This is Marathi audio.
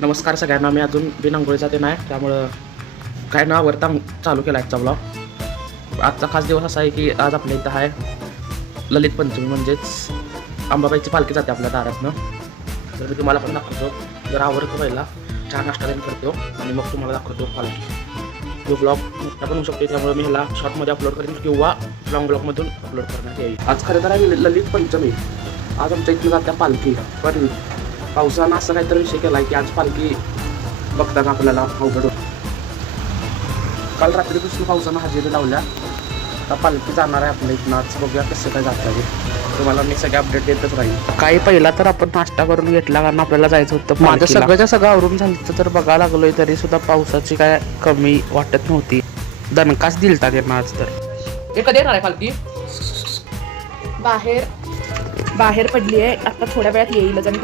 नमस्कार सगळ्यांना. मी अजून बिनांगोळीचा ते नाही त्यामुळं काय ना वरता चालू केला आजचा ब्लॉग आजचा खास दिवस असा आहे की आज आपल्या इथं आहे ललित पंचमी म्हणजेच अंबाबाईची पालखी जाते आपल्या दारातनं. तर मी तुम्हाला पण दाखवतो. जर आवडतो पहिला. चहा नाश्ता देऊन करतो आणि मग तुम्हाला दाखवतो पालखी. जो ब्लॉग मोठा पण होऊ शकतो त्यामुळे मी ह्याला शॉर्टमध्ये अपलोड करेन किंवा लॉंग ब्लॉगमधून अपलोड करण्यात येईल. आज खरं तर आहे ललित पंचमी. आज आमच्या इथली जात्या पालखी. पण पावसानं असं काहीतरी विषय केला की आज पालखी बघताना आपल्याला अवघड होतं काल रात्रीपासून पावसानं हजेरी लावल्या. आता पालखी जाणार आहे आपल्या इथनं. आज बघूया कसं काय जात आहे तुम्हाला मी सगळे अपडेट देतच राहील. काही पहिला तर आपण नाश्ता करून घेतला कारण आपल्याला जायचं होतं माझं सगळ्याच्या सगळं आवरून झालं तर बघायला लागलोय तरी सुद्धा पावसाची काय कमी वाटत नव्हती. दणकाच दिलता त्यांना आज तर. हे कधी येणार आहे पालखी? बाहेर बाहेर पडली आहे आता थोड्या वेळात येईलच आणि